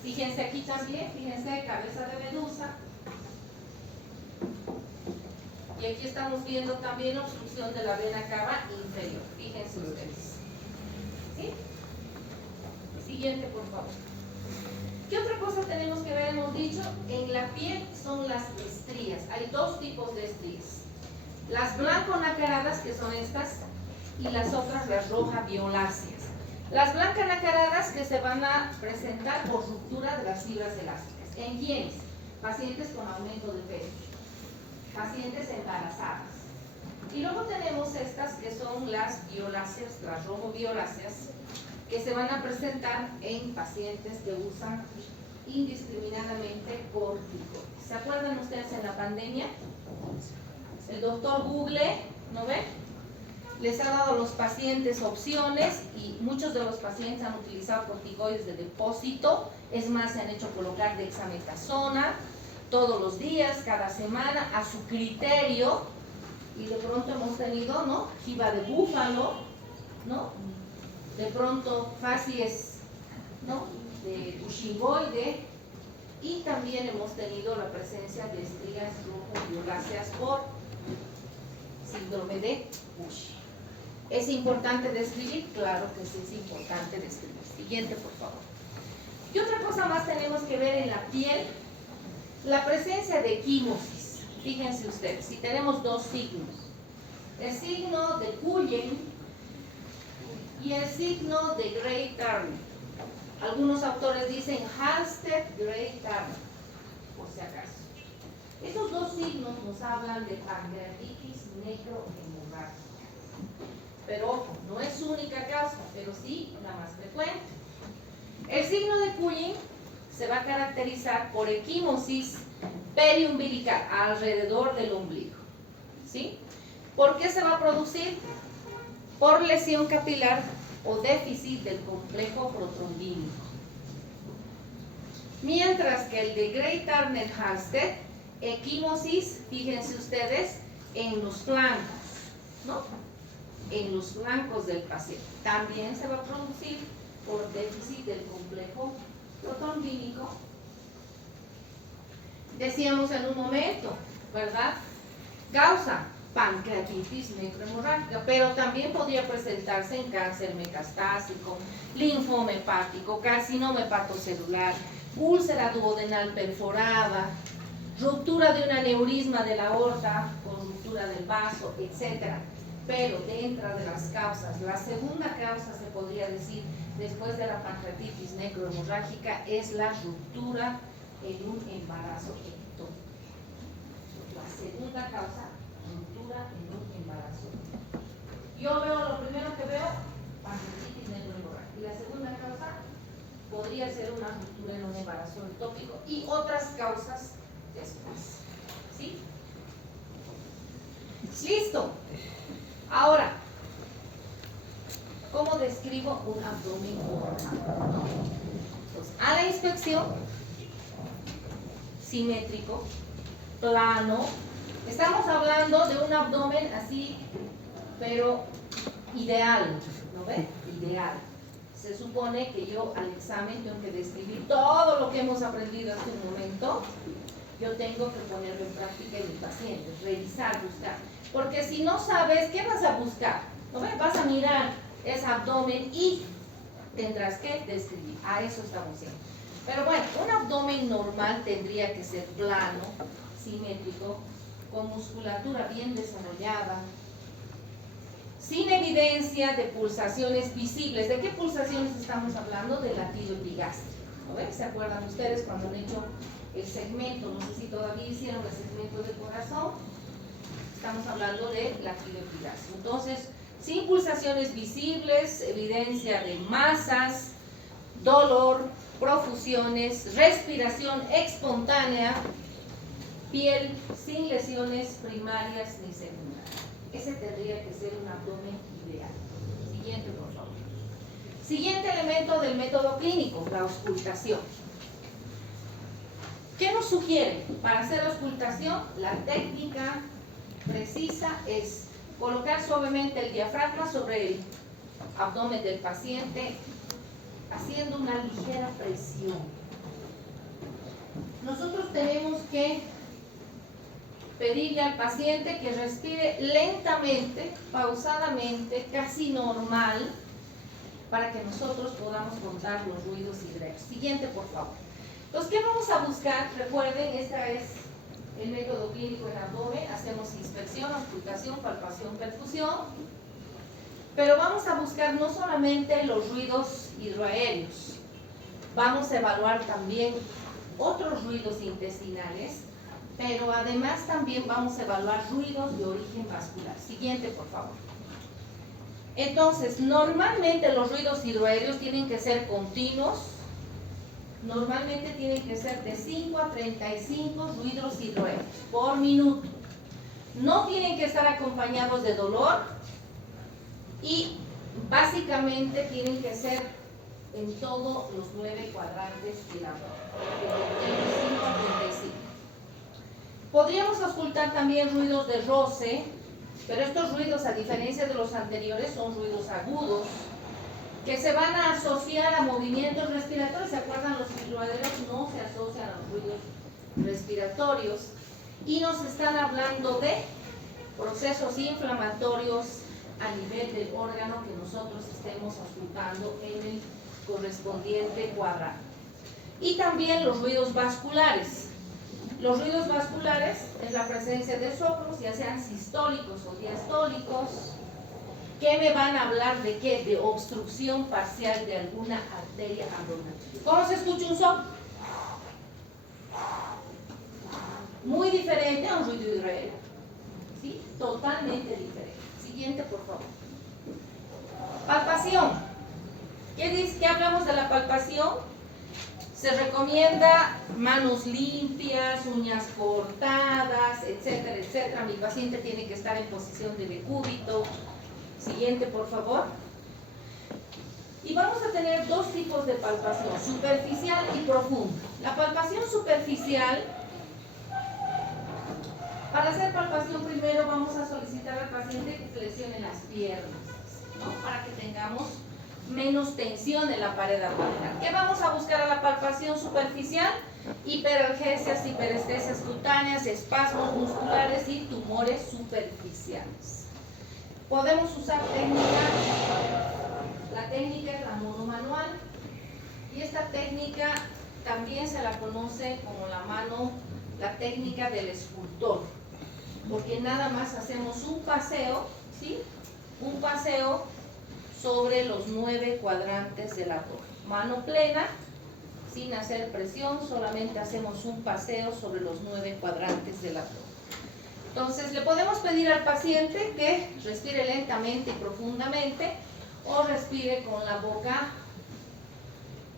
Fíjense aquí también, fíjense, cabeza de medusa. Y aquí estamos viendo también obstrucción de la vena cava inferior. Fíjense ustedes. ¿Sí? Siguiente, por favor. ¿Qué otra cosa tenemos que ver? Hemos dicho, en la piel son las estrías. Hay dos tipos de estrías. Las blanco-nacaradas, que son estas, y las otras, las roja-violáceas. Las blanco-nacaradas que se van a presentar por ruptura de las fibras elásticas. ¿En quiénes? Pacientes con aumento de peso, pacientes embarazadas. Y luego tenemos estas que son las violáceas, las rojo-violáceas, que se van a presentar en pacientes que usan indiscriminadamente corticoides. ¿Se acuerdan ustedes en la pandemia? El doctor Google, ¿no ven? Les ha dado a los pacientes opciones y muchos de los pacientes han utilizado corticoides de depósito. Es más, se han hecho colocar dexametasona todos los días, cada semana, a su criterio. Y de pronto hemos tenido, ¿no? Jiba de búfalo, ¿no? De pronto facies, ¿no? De bushingoide, y también hemos tenido la presencia de estrías rojo-violáceas por síndrome de Cushing. ¿Es importante describir? Claro que sí es importante describir. Siguiente, por favor. ¿Qué otra cosa más tenemos que ver en la piel? La presencia de equimosis. Fíjense ustedes, si tenemos dos signos, el signo de Cullen y el signo de Gray-Turner. Algunos autores dicen Halsted-Gray-Turner, por si acaso. Estos dos signos nos hablan de pancreatitis necrohemorrágica. Pero ojo, no es su única causa, pero sí la más frecuente. El signo de Cullen se va a caracterizar por equimosis periumbilical, alrededor del ombligo. ¿Sí? ¿Por qué se va a producir? Por lesión capilar o déficit del complejo protrombínico. Mientras que el de Gray-Turner-Halsted, equimosis, fíjense ustedes, en los flancos, ¿no? En los flancos del paciente. También se va a producir por déficit del complejo protrombínico. Decíamos en un momento, ¿verdad? Causa pancreatitis necrohemorrágica, pero también podría presentarse en cáncer metastásico, linfoma hepático, carcinoma hepatocelular, úlcera duodenal perforada, ruptura de un aneurisma de la aorta con ruptura del vaso, etc. Pero dentro de las causas, la segunda causa se podría decir después de la pancreatitis necrohemorrágica es la ruptura en un embarazo ectópico. La segunda causa, ruptura en un embarazo ectópico. Yo veo, lo primero que veo, pancreatitis necrohemorrágica. Y la segunda causa podría ser una ruptura en un embarazo ectópico y otras causas después. ¿Sí? Listo. Ahora, ¿cómo describo un abdomen normal? Pues, a la inspección, simétrico, plano. Estamos hablando de un abdomen así, pero ideal, ¿no ve? Ideal. Se supone que yo al examen tengo que describir todo lo que hemos aprendido hasta un momento. Yo tengo que ponerlo en práctica en mi paciente, revisar, buscar. Porque si no sabes, ¿qué vas a buscar? ¿No ves? Vas a mirar ese abdomen y tendrás que describir. A eso estamos yendo. Pero bueno, un abdomen normal tendría que ser plano, simétrico, con musculatura bien desarrollada, sin evidencia de pulsaciones visibles. ¿De qué pulsaciones estamos hablando? Del latido epigástrico. ¿No ven? ¿Se acuerdan ustedes cuando han hecho el segmento? No sé si todavía hicieron el segmento del corazón. Estamos hablando de latido epigástrico. Entonces, sin pulsaciones visibles, evidencia de masas, dolor, profusiones, respiración espontánea, piel sin lesiones primarias ni secundarias. Ese tendría que ser un abdomen ideal. Siguiente, por favor. Siguiente elemento del método clínico, la auscultación. ¿Qué nos sugiere? Para hacer auscultación, la técnica precisa es colocar suavemente el diafragma sobre el abdomen del paciente, haciendo una ligera presión. Nosotros tenemos que pedirle al paciente que respire lentamente, pausadamente, casi normal, para que nosotros podamos contar los ruidos y drenos. Siguiente, por favor. Entonces, ¿qué vamos a buscar? Recuerden, esta es el método clínico en abdomen. Hacemos inspección, auscultación, palpación, perfusión. Pero vamos a buscar no solamente los ruidos hidroaéreos, vamos a evaluar también otros ruidos intestinales, pero además también vamos a evaluar ruidos de origen vascular. Siguiente, por favor. Entonces, normalmente los ruidos hidroaéreos tienen que ser continuos. Normalmente tienen que ser de 5 a 35 ruidos hidroaéreos por minuto. No tienen que estar acompañados de dolor y básicamente tienen que ser en todos los 9 cuadrantes del abdomen, de 5 a 35. Podríamos auscultar también ruidos de roce, pero estos ruidos, a diferencia de los anteriores, son ruidos agudos que se van a asociar a movimientos respiratorios. ¿Se acuerdan? Los hidroaéreos no se asocian a los ruidos respiratorios y nos están hablando de procesos inflamatorios a nivel del órgano que nosotros estemos auscultando en el correspondiente cuadrante. Y también los ruidos vasculares. Los ruidos vasculares es la presencia de soplos, ya sean sistólicos o diastólicos, que me van a hablar de qué, de obstrucción parcial de alguna arteria abdominal. ¿Cómo se escucha un soplo? Muy diferente a un ruido irregular, ¿sí? Totalmente diferente. Siguiente, por favor. Palpación. ¿Qué hablamos de la palpación? Se recomienda manos limpias, uñas cortadas, etcétera, etcétera. Mi paciente tiene que estar en posición de decúbito. Siguiente, por favor. Y vamos a tener dos tipos de palpación, superficial y profunda. La palpación superficial, para hacer palpación primero vamos a solicitar al paciente que flexione las piernas, ¿no? Para que tengamos menos tensión en la pared abdominal. ¿Qué vamos a buscar a la palpación superficial? Hiperalgesias, hiperestesias cutáneas, espasmos musculares y tumores superficiales. Podemos usar la técnica es la monomanual, y esta técnica también se la conoce como la técnica del escultor, porque nada más hacemos un paseo, ¿sí? Un paseo sobre los 9 cuadrantes del abdomen. Mano plena, sin hacer presión, solamente hacemos un paseo sobre los 9 cuadrantes del abdomen. Entonces, le podemos pedir al paciente que respire lentamente y profundamente o respire con la boca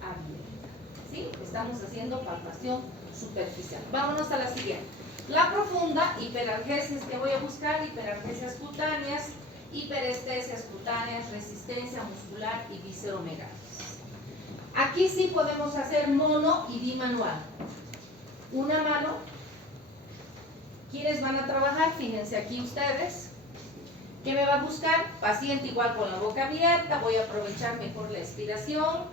abierta, ¿sí? Estamos haciendo palpación superficial. Vámonos a la siguiente. La profunda, hiperalgesias, que voy a buscar, hiperalgesias cutáneas, hiperestesias cutáneas, resistencia muscular y visceromegalias. Aquí sí podemos hacer mono y bimanual. Una mano. ¿Quiénes van a trabajar? Fíjense aquí ustedes. ¿Qué me va a buscar? Paciente igual con la boca abierta, voy a aprovechar mejor la expiración.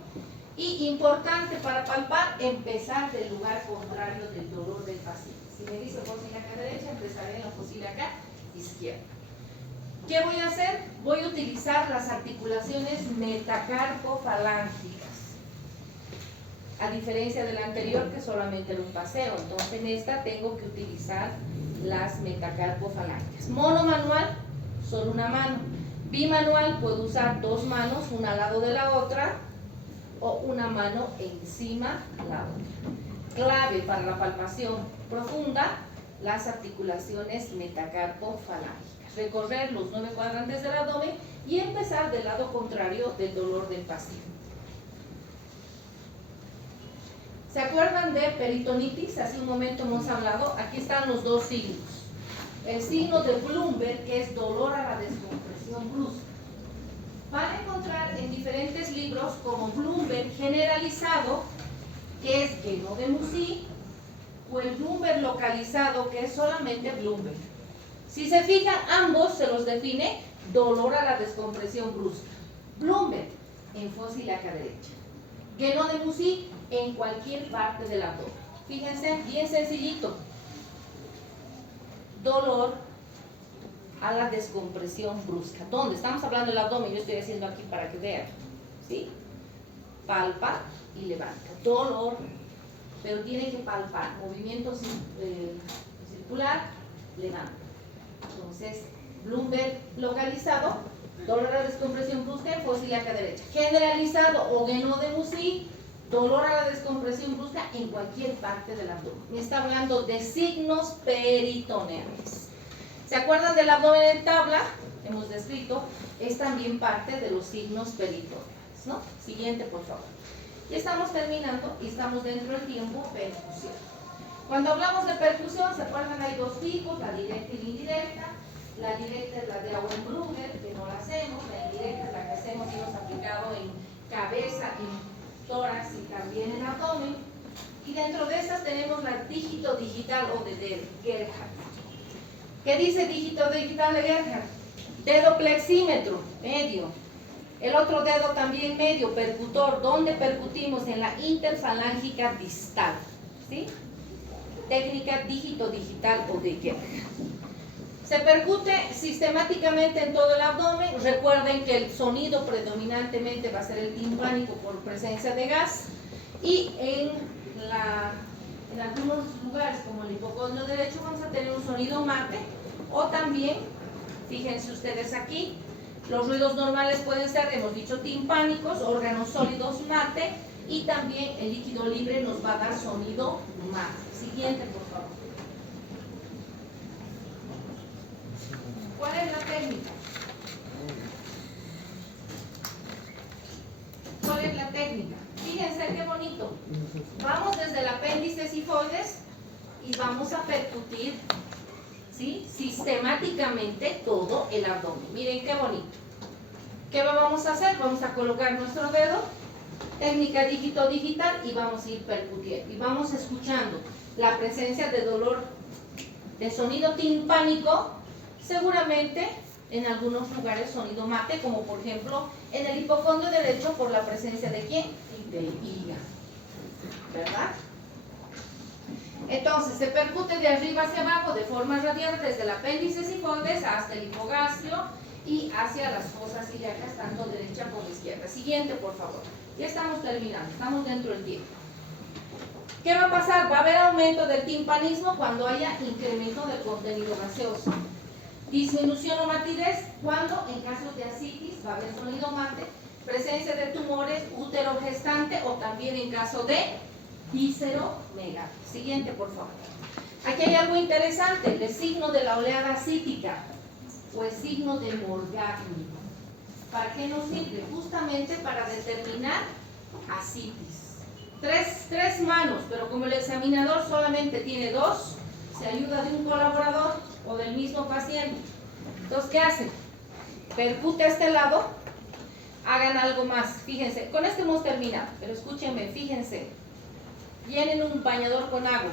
Y importante para palpar, empezar del lugar contrario del dolor del paciente. Si me dice fosíliaca derecha, empezaré en la fosíliaca izquierda. ¿Qué voy a hacer? Voy a utilizar las articulaciones metacarpofalángicas. A diferencia de la anterior, que solamente era un paseo. Entonces en esta tengo que utilizar las metacarpofalángicas. Monomanual, solo una mano. Bimanual, puedo usar dos manos, una al lado de la otra, o una mano encima la otra. Clave para la palpación profunda, las articulaciones metacarpofalángicas. Recorrer los 9 cuadrantes del abdomen y empezar del lado contrario del dolor del paciente. ¿Se acuerdan de peritonitis? Hace un momento hemos hablado. Aquí están los dos signos. El signo de Bloomberg, que es dolor a la descompresión brusca. Van a encontrar en diferentes libros como Bloomberg generalizado, que es Guénon de Mussy, o el Bloomberg localizado, que es solamente Bloomberg. Si se fijan, ambos se los define dolor a la descompresión brusca. Bloomberg en fosíliaca derecha. Guénon de Mussy en cualquier parte del abdomen. Fíjense, bien sencillito. Dolor a la descompresión brusca. ¿Dónde? Estamos hablando del abdomen, yo estoy haciendo aquí para que vean. ¿Sí? Palpa y levanta. Dolor, pero tiene que palpar. Movimiento circular, levanta. Entonces, Bloomberg localizado, dolor a la descompresión brusca en fosíliaca derecha. Generalizado o Guénon de Mussy, dolor a la descompresión brusca en cualquier parte del abdomen. Me está hablando de signos peritoneales. ¿Se acuerdan del abdomen en tabla? Hemos descrito, es también parte de los signos peritoneales, ¿no? Siguiente, por favor. Ya estamos terminando y estamos dentro del tiempo percusión. Cuando hablamos de percusión, ¿se acuerdan? Hay dos tipos, la directa y la indirecta. La directa es la de Auenbrugger, que no la hacemos. La indirecta es la que hacemos y hemos aplicado en cabeza, en tórax y también en abdomen. Y dentro de esas tenemos la dígito digital o de Gerhardt. ¿Qué dice dígito digital de Gerhardt? Dedo plexímetro, medio. El otro dedo también medio, percutor. ¿Dónde percutimos? En la interfalángica distal. ¿Sí? Técnica dígito digital o de Gerhardt. Se percute sistemáticamente en todo el abdomen. Recuerden que el sonido predominantemente va a ser el timpánico por presencia de gas. Y en algunos lugares, como el hipocondrio derecho, vamos a tener un sonido mate. O también, fíjense ustedes aquí, los ruidos normales pueden ser, hemos dicho, timpánicos, órganos sólidos mate. Y también el líquido libre nos va a dar sonido mate. Siguiente, por favor. ¿Cuál es la técnica? ¿Cuál es la técnica? Fíjense qué bonito. Vamos desde el apéndice sifoides y vamos a percutir, ¿sí?, sistemáticamente todo el abdomen. Miren qué bonito. ¿Qué vamos a hacer? Vamos a colocar nuestro dedo, técnica dígito digital, y vamos a ir percutiendo. Y vamos escuchando la presencia de dolor, de sonido timpánico. Seguramente en algunos lugares sonido mate, como por ejemplo en el hipocondrio derecho por la presencia de ¿quién? Del hígado, ¿verdad? Entonces se percute de arriba hacia abajo de forma radial desde el apéndice sifoides hasta el hipogastrio y hacia las fosas ilíacas, tanto derecha como izquierda. Siguiente, por favor. Ya estamos terminando, estamos dentro del tiempo. ¿Qué va a pasar? Va a haber aumento del timpanismo cuando haya incremento del contenido gaseoso. Disminución o matidez cuando en casos de ascitis va a haber sonido mate, presencia de tumores útero gestante o también en caso de visceromegalia. Siguiente, por favor. Aquí hay algo interesante, el signo de la oleada ascítica o el signo de Morgagni. ¿Para qué nos sirve? Justamente para determinar ascitis. Tres manos, pero como el examinador solamente tiene dos, se ayuda de un colaborador o del mismo paciente. Entonces, ¿qué hacen? Percute a este lado, hagan algo más. Fíjense, con esto hemos terminado, pero escúchenme, fíjense. Llenen un bañador con agua,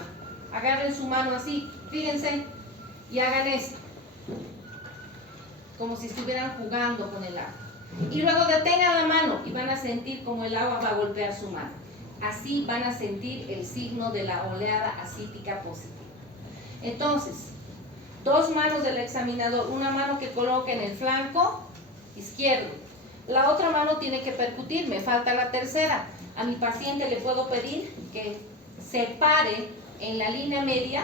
agarren su mano así, fíjense, y hagan esto, como si estuvieran jugando con el agua. Y luego detengan la mano y van a sentir como el agua va a golpear su mano. Así van a sentir el signo de la oleada ascítica positiva. Entonces, dos manos del examinador, una mano que coloque en el flanco izquierdo, la otra mano tiene que percutir, me falta la tercera. A mi paciente le puedo pedir que se pare en la línea media,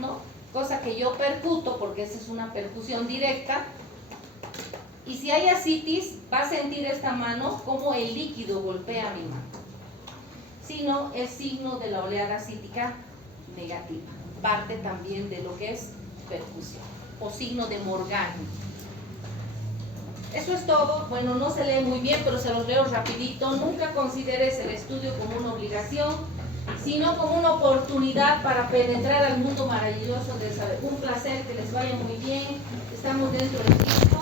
¿no? Cosa que yo percuto porque esa es una percusión directa. Y si hay ascitis, va a sentir esta mano como el líquido golpea mi mano. Si no, es signo de la oleada ascítica negativa. Parte también de lo que es percusión o signo de Morgagni. Eso es todo. Bueno, no se lee muy bien, pero se los leo rapidito. Nunca consideres el estudio como una obligación, sino como una oportunidad para penetrar al mundo maravilloso del saber. Un placer, que les vaya muy bien. Estamos dentro del tiempo.